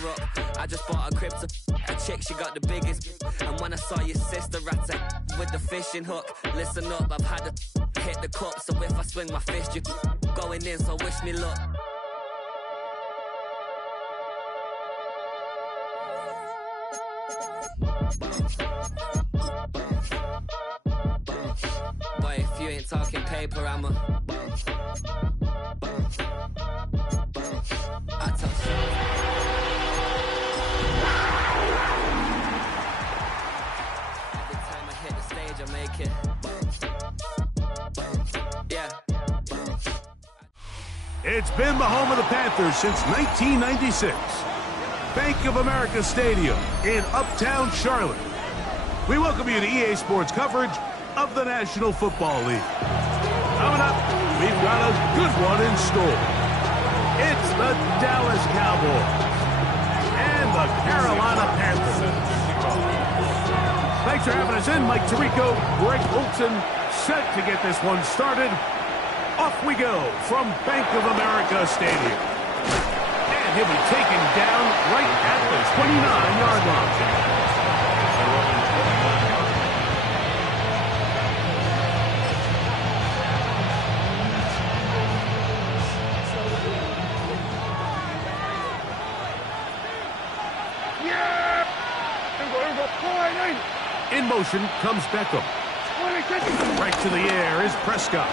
her up. I just bought a crib to a chick, she got the biggest. And when I saw your sister at it with the fishing hook, listen up, I've had to hit the cup. So if I swing my fist, you going in, so wish me luck. Boy, if you ain't talking paper, I'm a I touch you. Every time I hit the stage, I make it. Yeah. It's been the home of the Panthers since 1996. Bank of America Stadium in Uptown Charlotte. We welcome you to EA Sports coverage of the National Football League. Coming up, we've got a good one in store. It's the Dallas Cowboys and the Carolina Panthers. Thanks for having us in. Mike Tirico, Greg Olson, set to get this one started. Off we go from Bank of America Stadium. And he'll be taken down right at the 29-yard line. In motion comes Beckham. Right to the air is Prescott.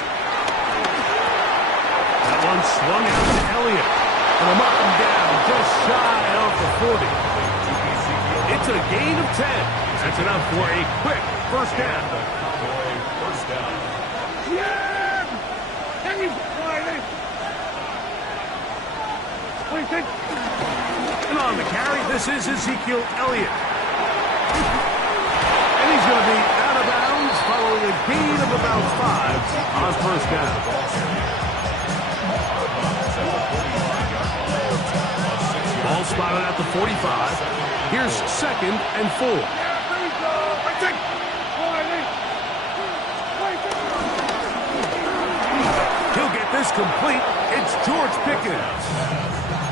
That one swung out to Elliott. And a mark him down just shy of the 40. It's a gain of 10. That's enough for a quick first down. And on the carry, this is Ezekiel Elliott. And he's going to be out of bounds following a gain of about 5 on first down. Ball spotted at the 45. Here's 2nd and 4. He'll get this complete. It's George Pickens.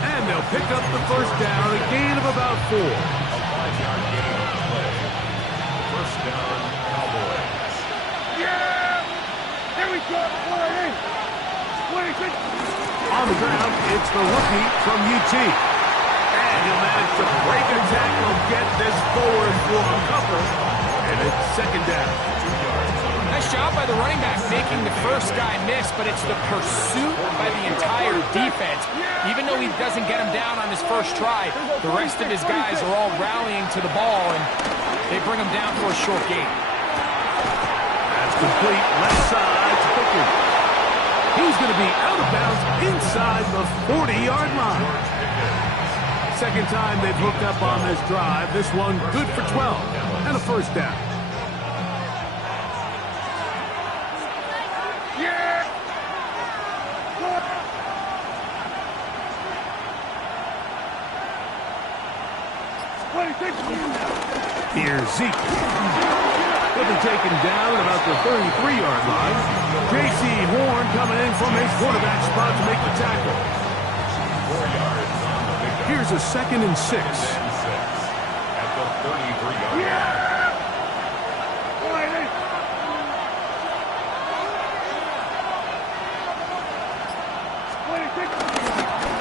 And they'll pick up the first down, a gain of about 4. First down, Cowboys. There we go. On the ground, it's the rookie from UT. And he'll manage to break a tackle, get this forward for a cover. And it's 2nd down. Nice job by the running back making the first guy miss, but it's the pursuit by the entire defense. Even though he doesn't get him down on his first try, the rest of his guys are all rallying to the ball, and they bring him down for a short gain. That's complete. Left side to Pickens. He's going to be out of bounds inside the 40-yard line. Second time they've hooked up on this drive. This one good for 12 and a first down. Here's Zeke. He'll be taken down at about the 33-yard line. J.C. Horn coming in from his quarterback spot to make the tackle. Here's a 2nd and 6. At the 33-yard line.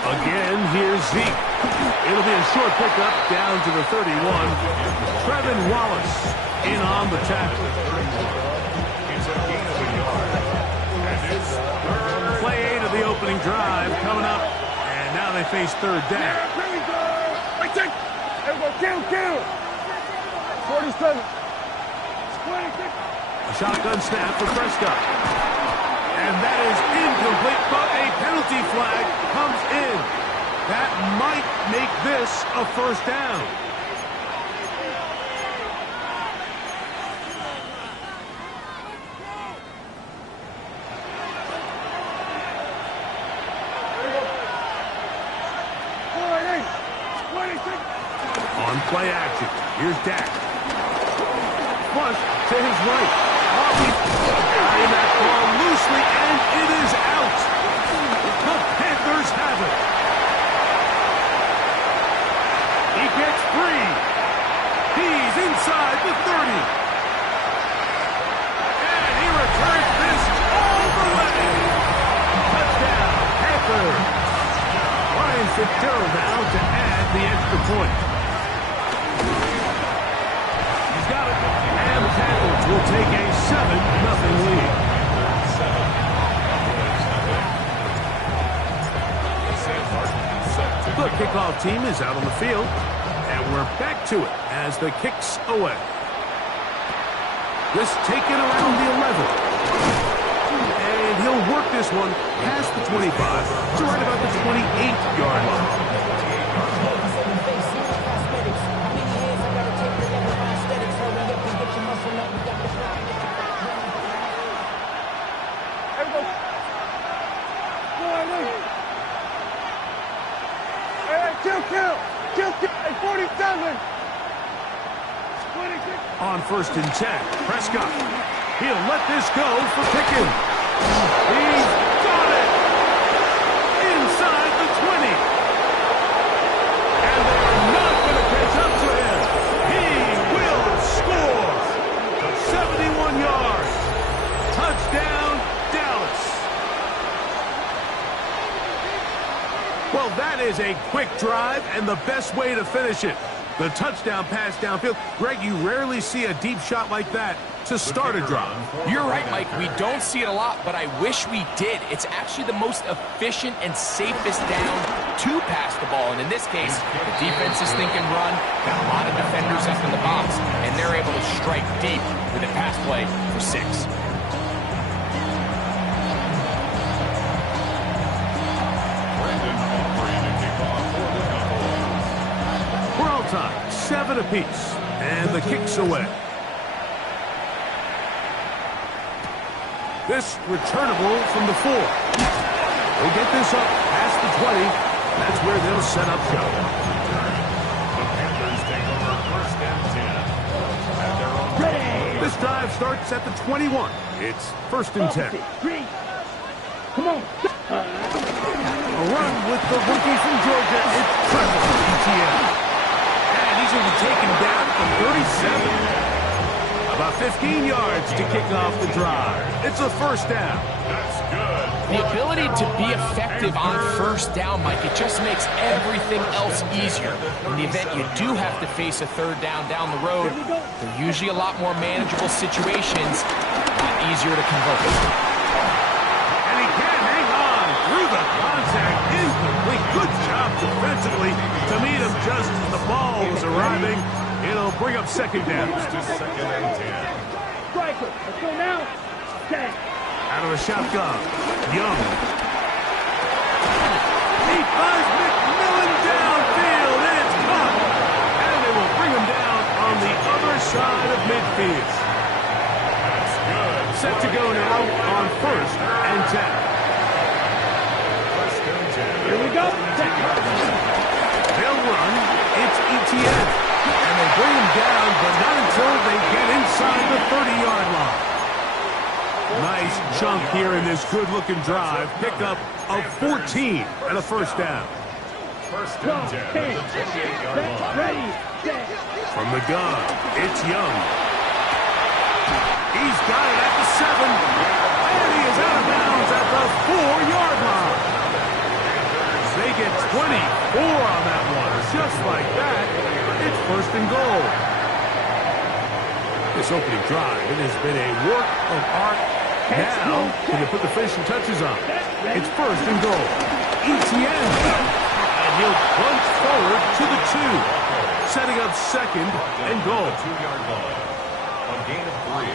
Again, here's Zeke. It'll be a short pickup down to the 31. Trevin Wallace in on the tackle. Play 8 of the opening drive coming up, and now they face 3rd down. Kill. 47. A shotgun snap for Prescott. And that is incomplete, but a penalty flag comes in. That might make this a first down. On play action, here's Dak. Flush to his right. Carrying that ball loosely, and it is out. The Panthers have it. And he returns this all the way. Touchdown, Panthers. Ryan Fitzgerald now to add the extra point. He's got it. And the Panthers will take a 7-0 lead. The kickoff team is out on the field, and we're back to it as the kick's away. This taken around the 11. And he'll work this one past the 25 to right about the 28-yard line. On 1st and 10, Prescott. He'll let this go for Pickens. He's got it! Inside the 20. And they're not going to catch up to him. He will score. 71 yards. Touchdown, Dallas. Well, that is a quick drive and the best way to finish it. The touchdown pass downfield. Greg, you rarely see a deep shot like that to start a drive. You're right, Mike. We don't see it a lot, but I wish we did. It's actually the most efficient and safest down to pass the ball. And in this case, the defense is thinking run, got a lot of defenders up in the box, and they're able to strike deep with a pass play for 6. Time, 7 apiece, and the kick's away. This returnable from the 4. They get this up past the 20. That's where they'll set up shop. The Panthers take over 1st and 10. At their own ready. This drive starts at the 21. It's 1st and 10. Come on. A run with the rookie from Georgia. It's Trevor Etienne. He's going to be taken down from 37. About 15 yards to kick off the drive. It's a 1st down. That's good. The ability to be effective on 1st down, Mike, it just makes everything else easier. In the event you do have to face a 3rd down the road, they're usually a lot more manageable situations, a lot easier to convert. And he can't hang on through the contact. Incomplete. Good job defensively to meet him just as the ball was arriving. It'll bring up 2nd down. To 2nd and 10. Striker, let's go now. Set. Out of the shotgun, Young. He finds McMillan downfield, and it's caught. And they will bring him down on the other side of midfield. That's good. Set to go now on 1st and 10. 1st and 10. Here we go. They'll run. It's Etienne. And they bring him down, but not until they get inside the 30-yard line. Nice chunk here in this good-looking drive. Pickup of 14 and a 1st down. 1st and 10 at the 28-yard line. Ready. Set. From the gun, it's Young. He's got it at the 7. And he is out of bounds at the 4-yard line. They get 24 on that one. Just like that, it's 1st and goal. This opening drive, it has been a work of art. Now, can they put the finishing touches on? It's 1st and goal. Etienne. And he'll plunge forward to the 2. Setting up 2nd and goal. 2-yard line. A gain of 3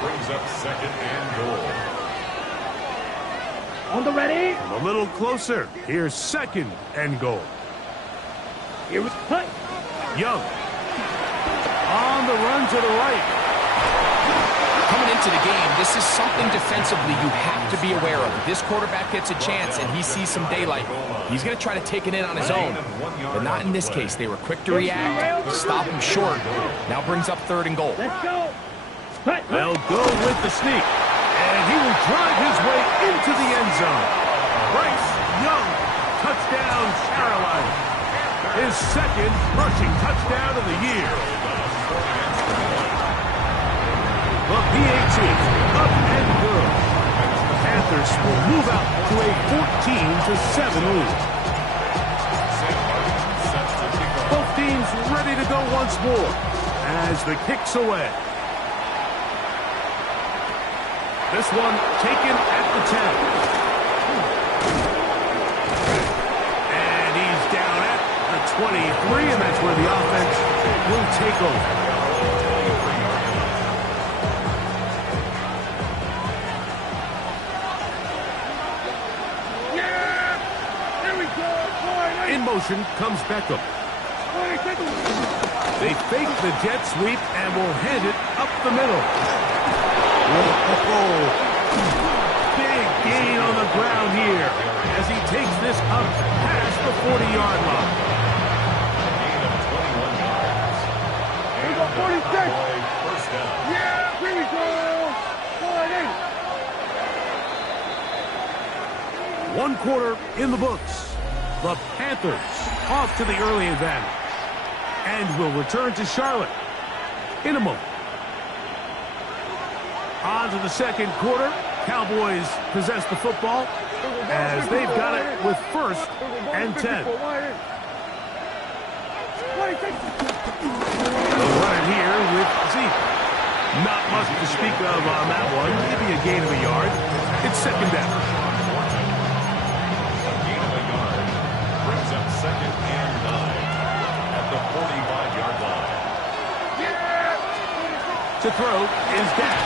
brings up 2nd and goal. On the ready. A little closer. Here's 2nd and goal. Here we go. Young. On the run to the right. Coming into the game, this is something defensively you have to be aware of. If this quarterback gets a chance and he sees some daylight, he's going to try to take it in on his own. But not in this case. They were quick to react, stop him short. Now brings up 3rd and goal. Let's go. They'll go with the sneak. And he will drive his way into the end zone. Bryce Young, touchdown, Carolina. His 2nd rushing touchdown of the year. The PAT up and good. The Panthers will move out to a 14-7 lead. Both teams ready to go once more as the kick's away. This one taken at the 10. And he's down at the 23, and that's where the offense will take over. In motion comes Beckham. They fake the jet sweep and will hand it up the middle. Whoa. Big gain on the ground here as he takes this up past the 40-yard line. Gain of 21 yards. Here we go, 46. First down. Yeah, here we go. 48. One quarter in the books. The Panthers off to the early advantage and will return to Charlotte in a moment. On to the second quarter. Cowboys possess the football as they've got it with first and 10. They'll run it here with Zeke. Not much to speak of on that one. Maybe a gain of a yard. It's second down. Second and 9 at the 45-yard line. To throw is Dak.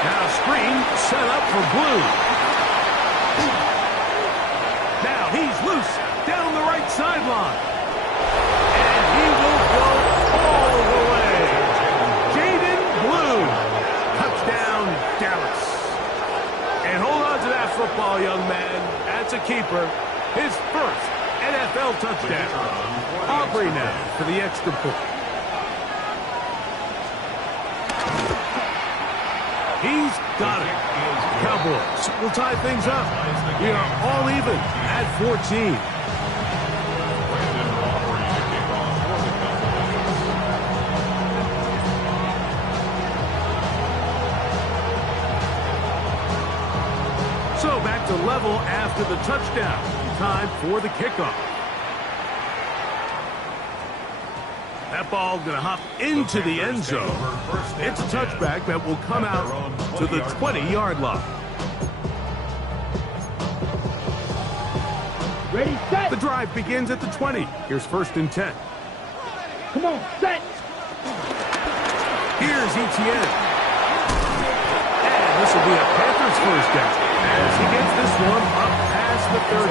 Now screen set up for Blue. Now he's loose down the right sideline. And he will go all the way. Jaden Blue. Touchdown, Dallas. And hold on to that football, young man. That's a keeper. His first NFL touchdown. Aubrey now for the extra point. He's got it. Cowboys will tie things up. We are all even at 14. So back to level after the touchdown. Time for the kickoff. That ball going to hop into the end zone. It's a touchback that will come out to the 20-yard line. Ready, set. The drive begins at the 20. Here's first and 10. Come on, set. Here's Etienne. And this will be a Panthers first down as he gets this one up past the 30.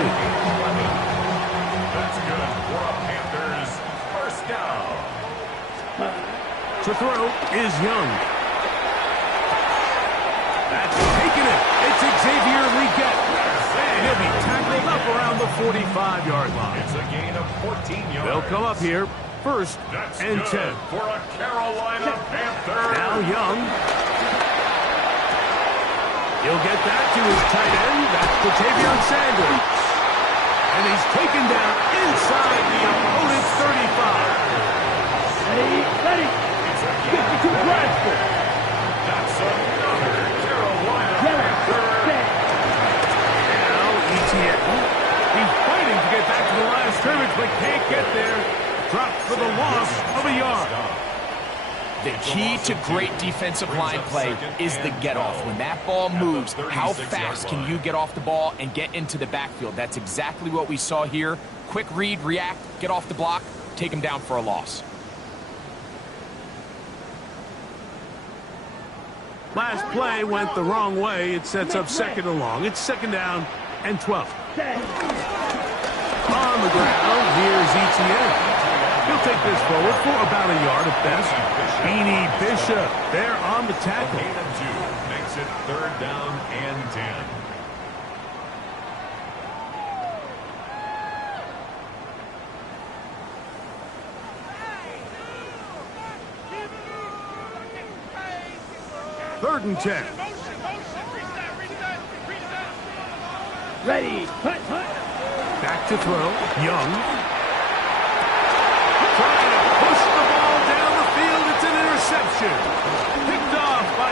That's good for a Panthers first down. To throw is Young. That's taking it. It's Xavier Legette. And he'll be tackled up around the 45-yard line. It's a gain of 14 yards. They'll come up here first That's and good 10. for a Carolina Panther. Now Young. He'll get that to his tight end. That's Ja'Tavion Sanders. And he's taken down inside the opponent's 35. Ready. 52 Bradford. That's another Carolina Panther. Now Etienne. He's fighting to get back to the line of scrimmage, but can't get there. Dropped for the loss of a yard. The key to great defensive line play is the get-off. When that ball moves, how fast can you get off the ball and get into the backfield? That's exactly what we saw here. Quick read, react, get off the block, take him down for a loss. Last play went the wrong way. It sets up second and long. It's second down and 12. On the ground, here's Etienne. He'll take this forward for about a yard at best. Beanie Bishop there on the tackle. Gain of 2 makes it third down and 10. Third and 10. Ready, hut. Back to throw. Young. Trying to push the ball down the field. It's an interception. Picked off by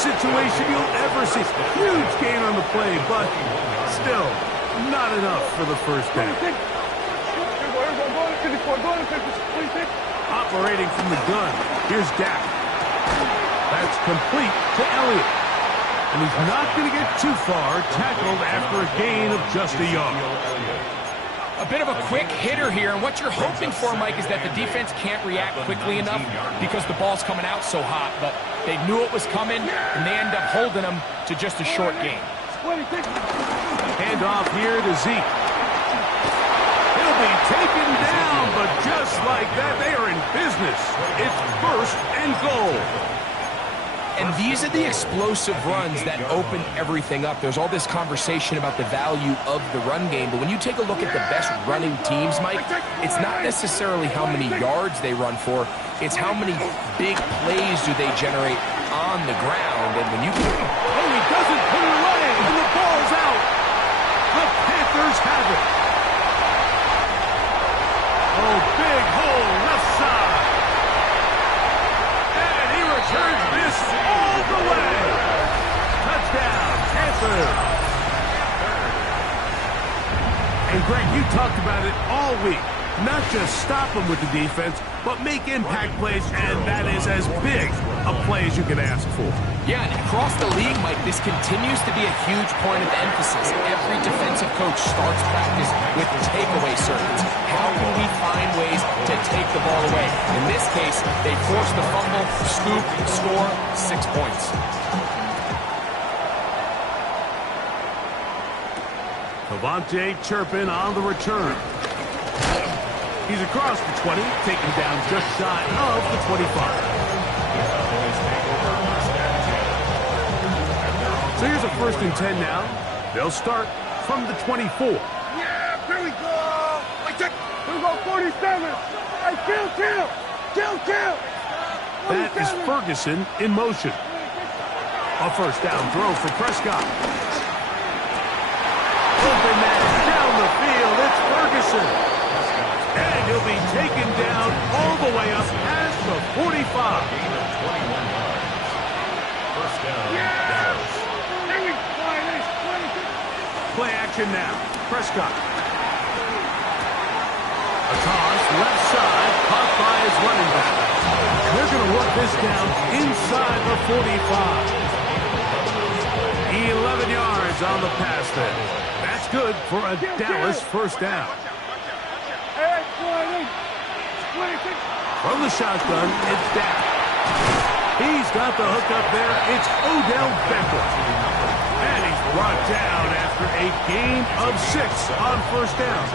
situation you'll ever see. Huge gain on the play, but still not enough for the first down. Operating from the gun, here's Dak. That's complete to Elliott. And he's not going to get too far, tackled after a gain of just a yard. A bit of a quick hitter here, and what you're hoping for, Mike, is that the defense can't react quickly enough because the ball's coming out so hot, but they knew it was coming, and they end up holding them to just a short gain. Hand off here to Zeke. He'll be taken down, but just like that, they are in business. It's first and goal. And these are the explosive runs that open everything up. There's all this conversation about the value of the run game, but when you take a look at the best running teams, Mike, it's not necessarily how many yards they run for, it's how many big plays do they generate on the ground. And when you can... Oh, he doesn't put it away, and the ball's out. The Panthers have it. Oh, big hole, left side. And he returns this all the way. Touchdown, Panthers. And Greg, you talked about it all week. Not just stop them with the defense, but make impact plays, and that is as big a play as you can ask for. Yeah, and across the league, Mike, this continues to be a huge point of emphasis. Every defensive coach starts practice with takeaway circuits. How can we find ways to take the ball away? In this case, they force the fumble, scoop, score, 6 points. Cavante Turpin on the return. He's across the 20, taken down just shy of the 25. So here's a 1st and 10 now. They'll start from the 24. Yeah, here we go. Here we go, 47. Hey, kill. That is Ferguson in motion. A 1st down throw for Prescott. Open man down the field. It's Ferguson. And he'll be taken down all the way up past the 45. Play action now. Prescott. A toss, left side, caught by his running back. They're going to work this down inside the 45. 11 yards on the pass there. That's good for a Dallas 1st down. From the shotgun, it's Dak. He's got the hook up there. It's Odell Beckham. And he's brought down after a gain of 6 on 1st down.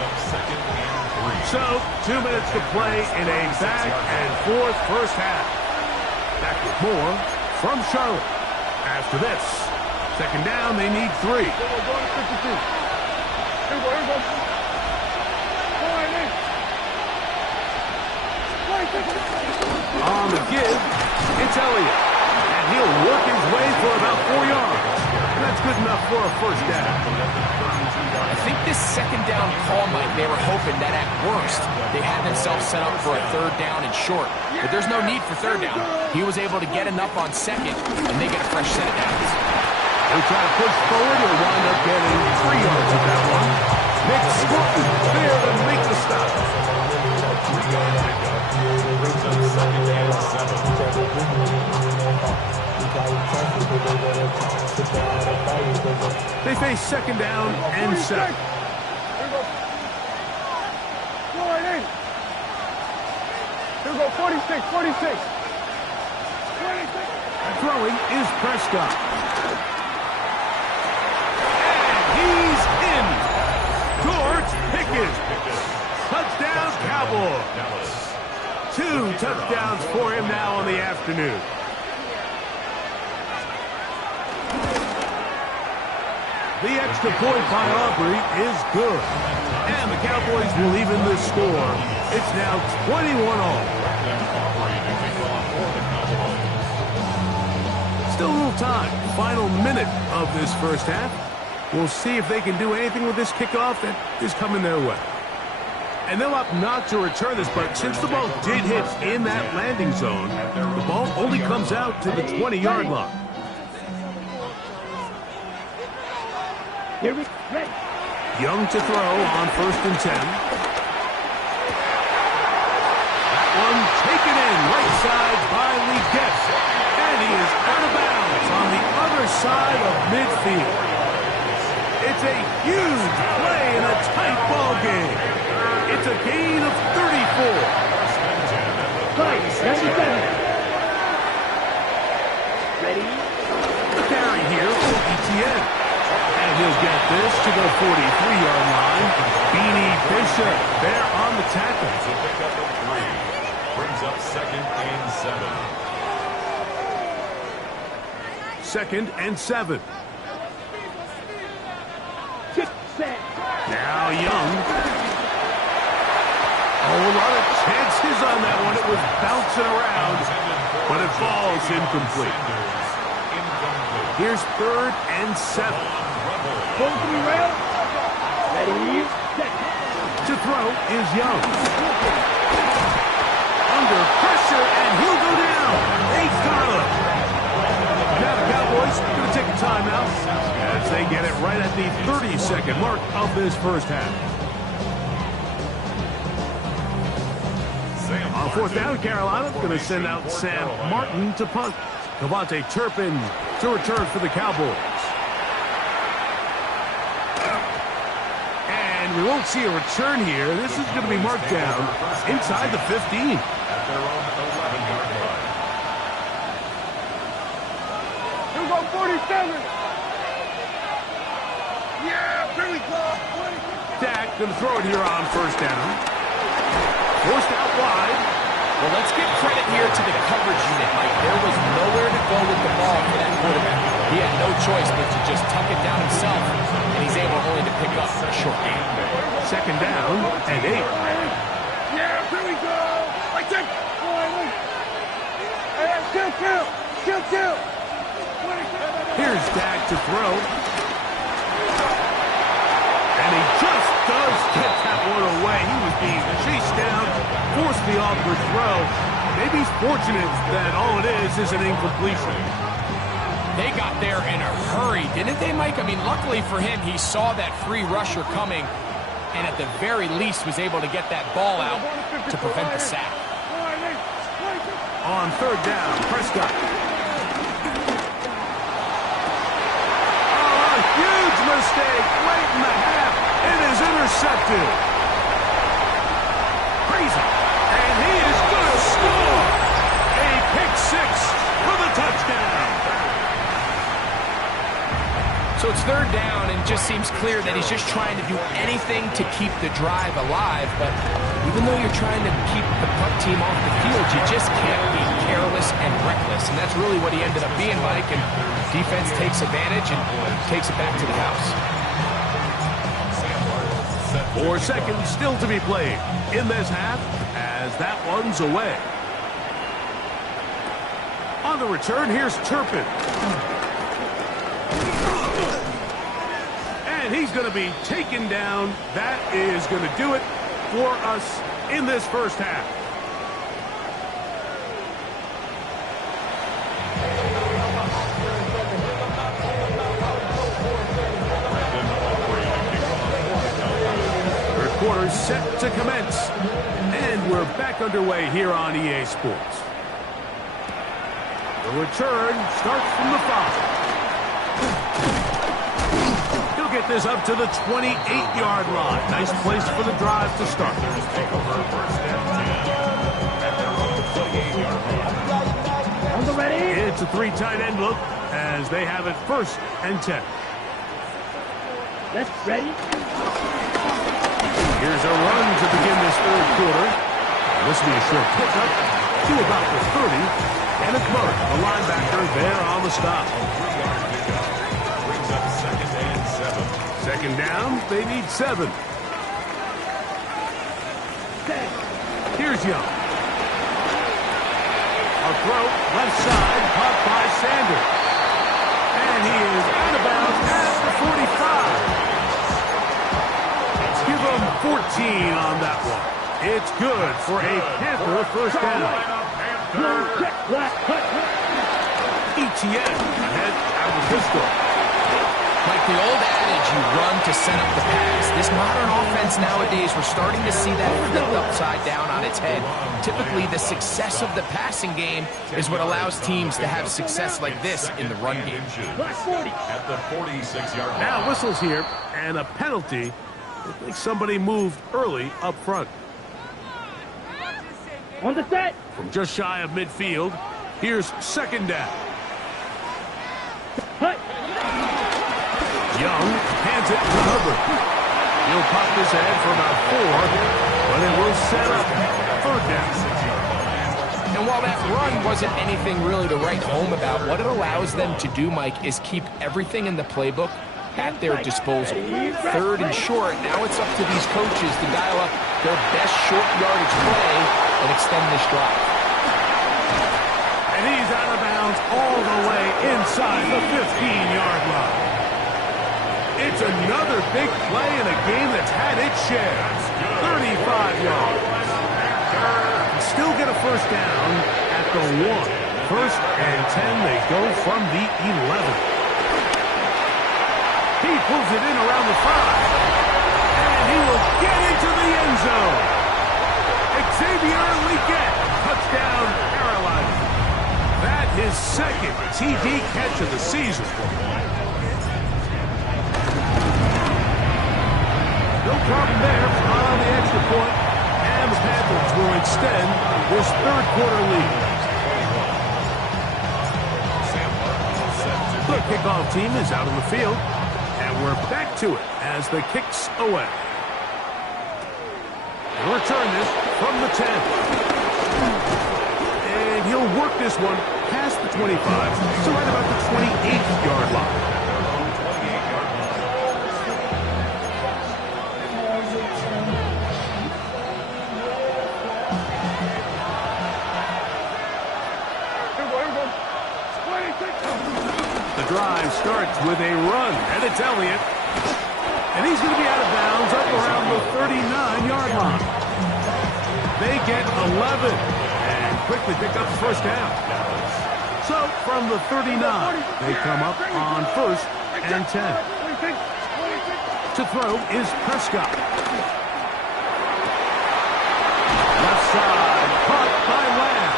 So, 2 minutes to play in a back and forth 1st half. Back with more from Charlotte. After this, 2nd down, they need 3. Here we go. On the give, it's Elliott. And he'll work his way for about 4 yards. And that's good enough for a 1st down. I think this 2nd down call, Mike, they were hoping that at worst they had themselves set up for a 3rd down and short. But there's no need for 3rd down. He was able to get enough on 2nd, and they get a fresh set of downs. They try to push forward. He'll wind up getting 3 yards with that one. Nick Scotton there to make the stop. They face 2nd down and 7. Here we go, 46. Throwing is Prescott. And he's in. George Pickens. Touchdown, Cowboys. 2 touchdowns for him now on the afternoon. The extra point by Aubrey is good. And the Cowboys will even the score. It's now 21-all. Still a little time. Final minute of this 1st half. We'll see if they can do anything with this kickoff that is coming their way. And they'll opt not to return this, but since the ball did hit in that landing zone, the ball only comes out to the 20-yard line. Here we go. Young to throw on 1st and 10. That one taken in right side by Lee Guess. And he is out of bounds on the other side of midfield. It's a huge play in a tight ball game. It's a gain of 34. Fight, 97. Ready? The carry here for ETN. And he'll get this to the 43-yard line. Beanie Bishop there on the tackle. It's a pickup of 3. Brings up 2nd and 7. 2nd and 7. Now Young. Oh, a lot of chances on that one. It was bouncing around, but it falls incomplete. Here's 3rd and 7. Ready? To throw is Young. Under pressure, and he'll go down. They got him. Now the Cowboys going to take a timeout as they get it right at the 30-second mark of this first half. On 4th down, Carolina going to send out Sam Martin to punt. Devontae Turpin to return for the Cowboys. And we won't see a return here. This is going to be marked down inside the 15. At their own 11-yard line. Here we go, 47. Yeah, here we go. Dak going to throw it here on 1st down. Forced out wide. Well, let's give credit here to the coverage unit, Mike. There was nowhere to go with the ball for that quarterback. He had no choice but to just tuck it down himself, and he's able only to pick up a short gain. 2nd down and 8. Yeah, here we go. I take. Kill. Here's Dak to throw. And he just does get that one away. He was being chased down, forced the awkward throw. Maybe he's fortunate that all it is an incompletion. They got there in a hurry, didn't they, Mike? I mean, luckily for him, he saw that free rusher coming, and at the very least was able to get that ball out to prevent the sack. On 3rd down, Prescott. Oh, a huge mistake late in the half. It is intercepted. Crazy. And he is going to score. A pick 6 for the touchdown. So it's 3rd down, and it just seems clear that he's just trying to do anything to keep the drive alive. But even though you're trying to keep the punt team off the field, you just can't be careless and reckless. And that's really what he ended up being, Mike. And defense takes advantage and takes it back to the house. 4 seconds still to be played in this half as that one's away. On the return, here's Turpin. And he's going to be taken down. That is going to do it for us in this first half. Third quarter set to commence. And we're back underway here on EA Sports. The return starts from the 5. Get this up to the 28-yard line. Nice place for the drive to start. It's a 3 tight end look as they have it 1st and 10. Let's ready. Here's a run to begin this 3rd quarter. This will be a short pickup to about the 30. And it's Murray, the linebacker, there on the stop. 2nd down, they need 7. Here's Young. A throw, left side, caught by Sanders. And he is out of bounds at the 45. Give him 14 on that one. It's good for a Panther 1st down. ETN ahead out of the pistol. Like the old adage, you run to set up the pass. This modern offense nowadays, we're starting to see that flipped upside down on its head. Typically, the success of the passing game is what allows teams to have success like this in the run game. At the 46-yard line. Now whistles here, and a penalty. Looks like somebody moved early up front. On the set. From just shy of midfield, here's second down. Hut. Young hands it to Hubbard. He'll pop his head for about 4, but it will set up third down. And while that run wasn't anything really to write home about, what it allows them to do, Mike, is keep everything in the playbook at their disposal. Third and short, now it's up to these coaches to dial up their best short yardage play and extend this drive. And he's out of bounds all the way inside the 15-yard line. It's another big play in a game that's had its share. 35 yards. Still get a first down at the 1. First and 10, they go from the 11. He pulls it in around the 5. And he will get into the end zone. Xavier Legette, touchdown, Carolina. That his second TD catch of the season. No problem there on the extra point, and the Panthers will extend this third-quarter lead. The kickoff team is out on the field, and we're back to it as the kick's away. He'll return this from the 10. And he'll work this one past the 25, so right about the 28-yard line. The drive starts with a run, and it's Elliott. And he's going to be out of bounds up around the 39-yard line. They get 11 and quickly pick up the first down. So from the 39, they come up on first and 10. To throw is Prescott. Left side, caught by Lamb.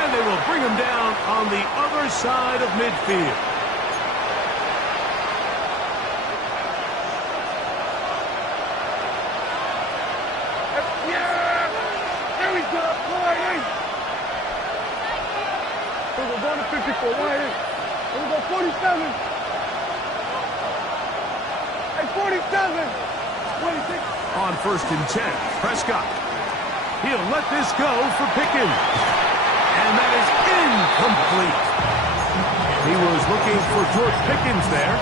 And they will bring him down on the other side of midfield. We're going to 54. Why is? We're going to 47. Hey, 47. 26. On first and 10, Prescott. He'll let this go for Pickens. And that is incomplete. He was looking for George Pickens there.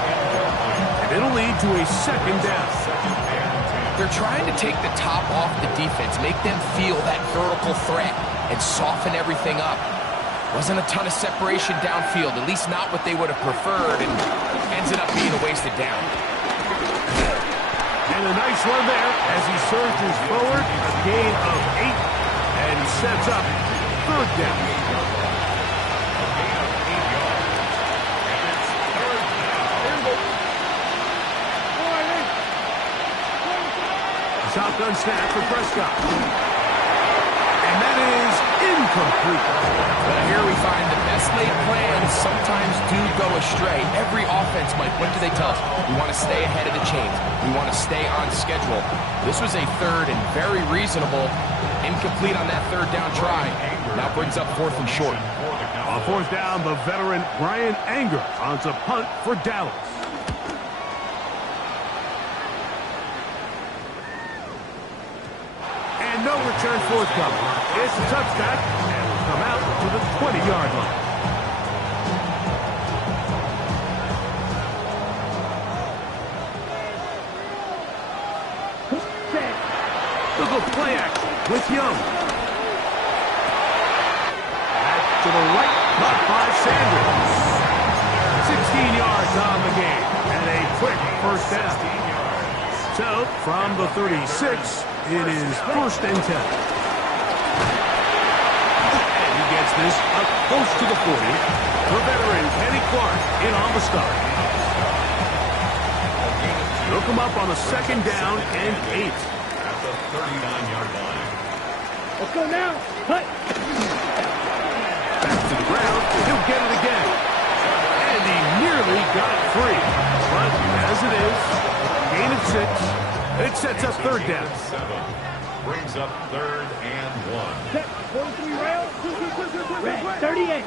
And it'll lead to a second down. They're trying to take the top off the defense, make them feel that vertical threat, and soften everything up. Wasn't a ton of separation downfield, at least not what they would have preferred, and ends up being a wasted down. And a nice run there as he surges forward, a gain of 8, and sets up third down. Shotgun snap for Prescott. And that is incomplete. But here we find the best laid plans sometimes do go astray. Every offense, Mike, what do they tell us? We want to stay ahead of the chains. We want to stay on schedule. This was a third and very reasonable. Incomplete on that third down try. Now brings up fourth and short. On fourth down, the veteran Brian Anger on to punt for Dallas. And no return forthcoming. It's a touchback, and will come out to the 20-yard line. Look at play action with Young. Back to the right, caught by Sanders. 16 yards on the game, and a quick first down. So, from the 36, it is first and 10. And he gets this up close to the 40. The veteran Kenny Clark in on the start. Look him up on the 2nd down and 8. At the 39-yard line. Let's go now. Cut. Back to the ground. He'll get it again. And he nearly got it free. But as it is, gain of 6. It sets up 3rd down. 7. Brings up 3rd and 1. Set. 43 rail. Red. 38.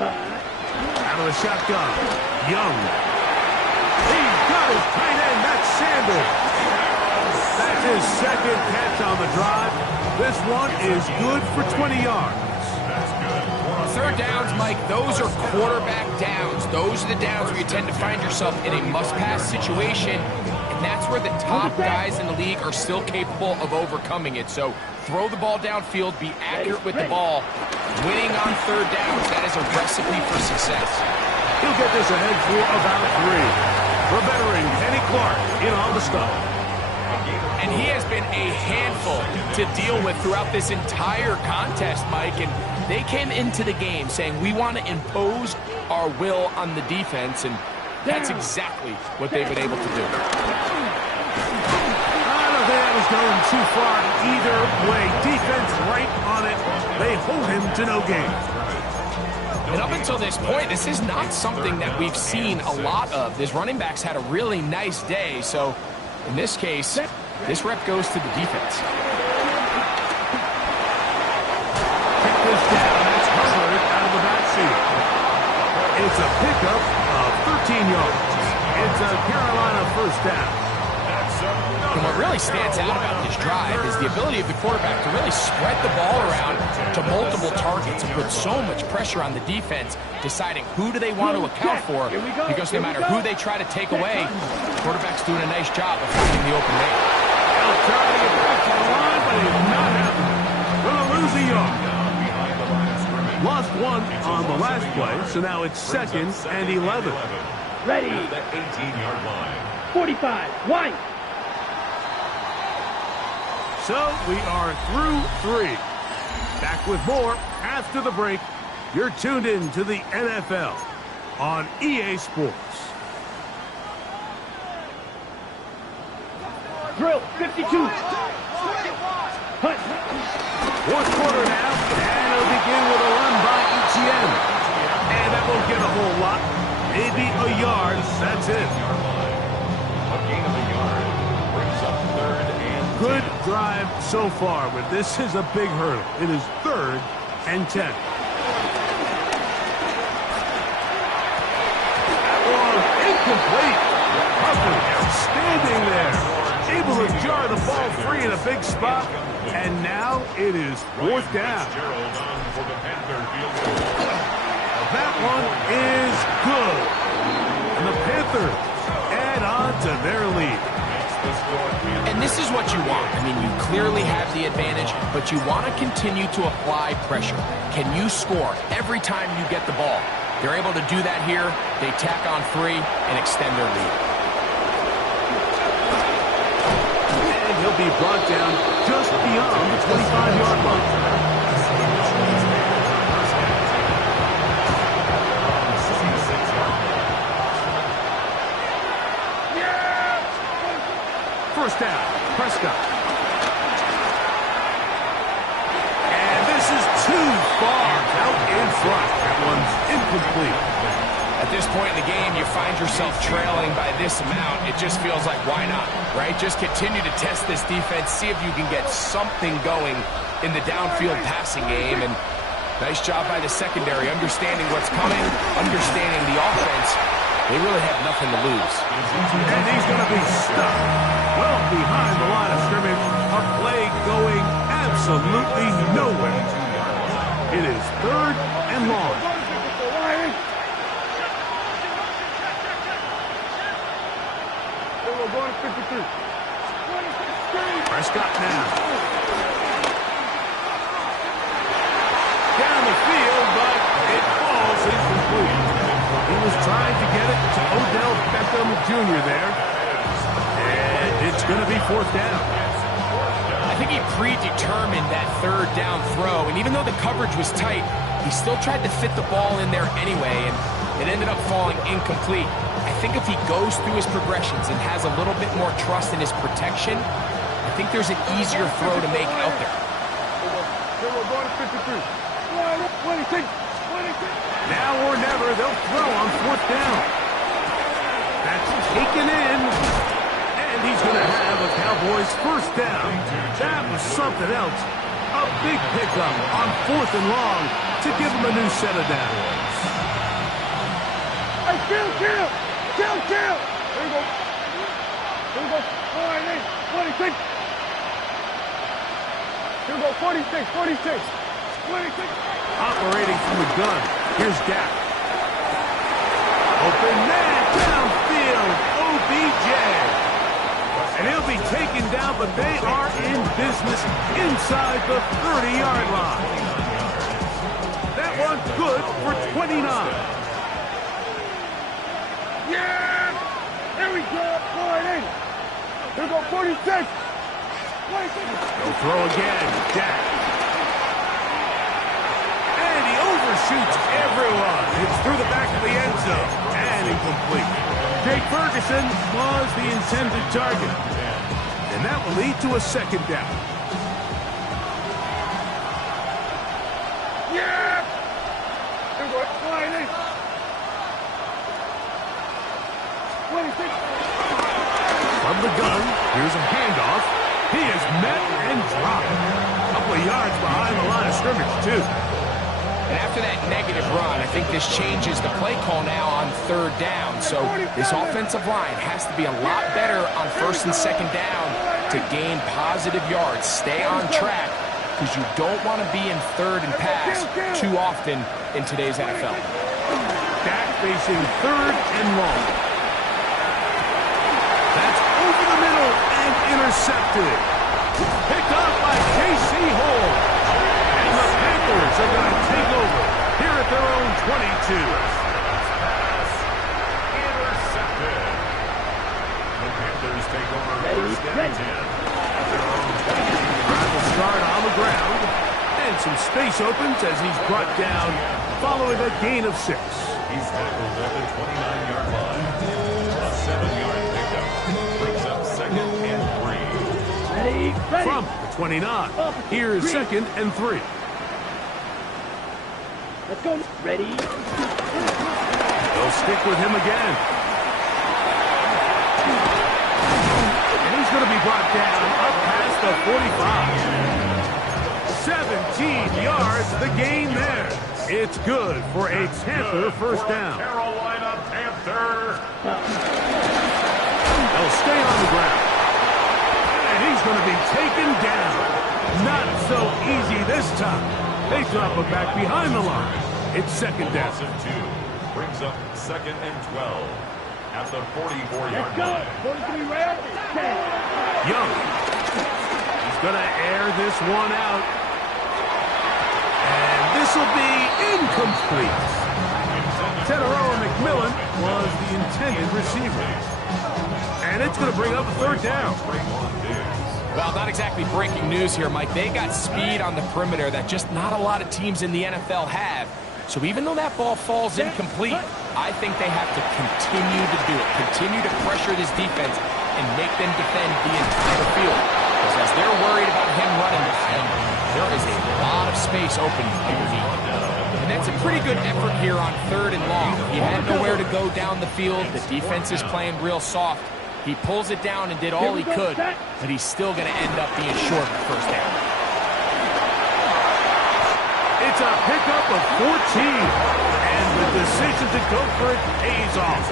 Out of the shotgun. Young. He's got his tight end. That's Sanders. That's his 2nd catch on the drive. This one is good for 20 yards. That's good. 3rd downs, Mike, those are quarterback downs. Those are the downs where you tend to find yourself in a must-pass situation, and that's where the top guys in the league are still capable of overcoming it. So throw the ball downfield, be accurate with the ball. Winning on 3rd downs, that is a recipe for success. He'll get this ahead for about 3. For veteran Kenny Clark in on the stop. And he has been a handful to deal with throughout this entire contest, Mike. And they came into the game saying, we want to impose our will on the defense. And that's exactly what they've been able to do. I don't think that was going too far either way. Defense right on it. They hold him to no gain. And up until this point, this is not something that we've seen a lot of. This running back's had a really nice day. So in this case, this rep goes to the defense. Pick this down. That's Hubbard out of the backfield. It's a pickup of 13 yards. It's a Carolina 1st down. And what really stands out about this drive is the ability of the quarterback to really spread the ball around to multiple targets and put so much pressure on the defense, deciding who do they want to account for, because no matter who they try to take away, the quarterback's doing a nice job of finding the open man. They'll try to get back to the line, but it's not happening. Gonna lose a yard. Lost 1 on the last play, so now it's 2nd and 11. Ready. At the 18-yard line. 45. White. So we are through 3. Back with more after the break. You're tuned in to the NFL on EA Sports. Drill. 52. Hunt. 4th quarter now, and it'll begin with a run by ETN. And that won't get a whole lot. Maybe a yard. That's it. A gain of a yard. Brings up 3rd and 10. Good drive so far, but this is a big hurdle. It is 3rd and 10. That one incomplete. Hubbard standing there, able to jar the ball free in a big spot. And now it is 4th down. Gerald on for the Panther field goal. That one is good. And the Panthers add on to their lead. And this is what you want. I mean, you clearly have the advantage, but you want to continue to apply pressure. Can you score every time you get the ball? They're able to do that here. They tack on 3 and extend their lead. And he'll be brought down just beyond the 25-yard line. First down, Prescott. And this is too far out in front. That one's incomplete. At this point in the game, you find yourself trailing by this amount. It just feels like, why not, right? Just continue to test this defense, see if you can get something going in the downfield passing game. And nice job by the secondary, understanding what's coming, understanding the offense. They really have nothing to lose. And he's going to be stuck well behind the line of scrimmage. A play going absolutely nowhere. It is 3rd and long. We're going to 52. Prescott now. Down the field, but it falls incomplete. He was trying to get it to Odell Beckham Jr. there. And it's going to be 4th down. I think he predetermined that 3rd down throw, and even though the coverage was tight, he still tried to fit the ball in there anyway, and it ended up falling incomplete. I think if he goes through his progressions and has a little bit more trust in his protection, I think there's an easier throw to make out there. Here we're going to 53. 26. Now or never, they'll throw on 4th down. That's taken in. And he's going to have a Cowboys 1st down. That was something else. A big pickup on 4th and long to give him a new set of downs. Hey, kill! Here we go. 46. Here we go, 46. Operating from the gun. Here's Dak. Open man downfield. OBJ. And he'll be taken down, but they are in business inside the 30-yard line. That one's good for 29. Yeah! Here we go, 48. Here we go, 46. 46. They'll throw again. Dak. And he overshoots everyone. It's through the back of the end zone. And incomplete. Jake Ferguson was the intended target. And that will lead to a 2nd down. Yeah! Here we go, 48. 26. From the gun, here's a handoff. He is met and dropped. A couple of yards behind the line of scrimmage, too. And after that negative run, I think this changes the play call now on 3rd down. So this offensive line has to be a lot better on 1st and 2nd down to gain positive yards. Stay on track because you don't want to be in 3rd and pass too often in today's NFL. Dak facing 3rd and long. That's over the middle and intercepted. Picked up by J.C. Hall. And the Panthers are going to take over here at their own 22. Intercepted. The Panthers take over 1st and 10. Drive will start on the ground. And some space opens as he's brought down following a gain of 6. He's tackled at the 29-yard line. A 7-yard pickup brings up 2nd and 3. From the 29, here's 2nd and 3. Let's go. Ready? They'll stick with him again. And he's going to be brought down up past the 45. 17 yards, the gain there. It's good for a Panther 1st down. Carolina Panther. They'll stay on the ground. And he's going to be taken down. Not so easy this time. They drop him back behind the line. It's 2nd down. Loss of 2 brings up 2nd and 12 at the 44-yard line. 43 red. Young. He's going to air this one out. And this will be incomplete. Teteroa McMillan was the intended receiver. And it's going to bring up a 3rd down. Well, not exactly breaking news here, Mike. They got speed on the perimeter that just not a lot of teams in the NFL have. So even though that ball falls incomplete, I think they have to continue to do it. Continue to pressure this defense and make them defend the entire field. Because as they're worried about him running behind, there is a lot of space open underneath. And that's a pretty good effort here on 3rd and long. He had nowhere to go down the field. The defense is playing real soft. He pulls it down and did all he could, but he's still going to end up being short of 1st down. It's a pickup of 14. And the decision to go for it pays off.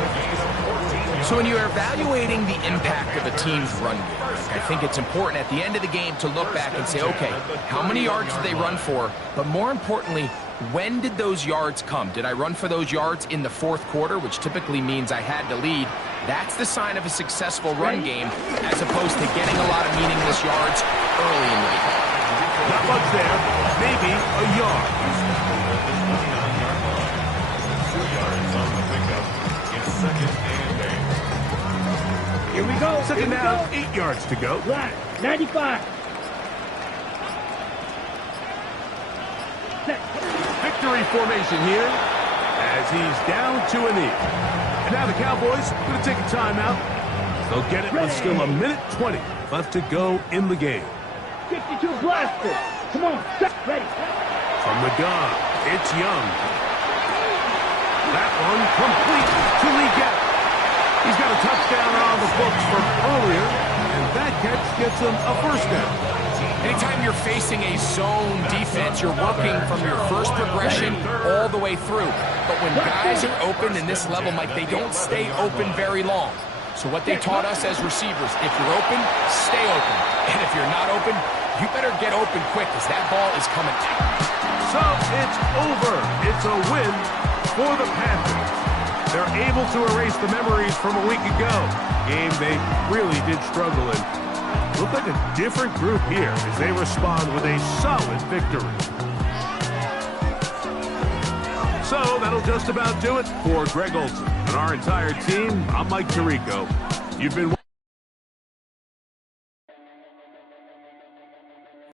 So when you're evaluating the impact of a team's run game, I think it's important at the end of the game to look back and say, okay, how many yards did they run for? But more importantly, when did those yards come? Did I run for those yards in the 4th quarter, which typically means I had to lead? That's the sign of a successful run game, as opposed to getting a lot of meaningless yards early in the game. Not much there, maybe a yard. 2 yards on the pickup. It's 2nd and 8. Here we go. 2nd down, 8 yards to go. Black. 95. Victory formation here as he's down to a knee. And now the Cowboys are going to take a timeout. They'll get it with still 1:20 left to go in the game. 52 blaster. Come on, set, ready. From the gun, it's Young. That one complete to Lee Gapp. He's got a touchdown on the books from earlier, and that catch gets him a first down. Anytime you're facing a zone defense, you're working from your first progression all the way through. But when guys are open in this level, Mike, they don't stay open very long. So what they taught us as receivers, if you're open, stay open. And if you're not open, you better get open quick because that ball is coming out. So it's over. It's a win for the Panthers. They're able to erase the memories from a week ago. Game they really did struggle in. Look like a different group here as they respond with a solid victory. So that'll just about do it for Greg Olson and our entire team. I'm Mike Tirico. You've been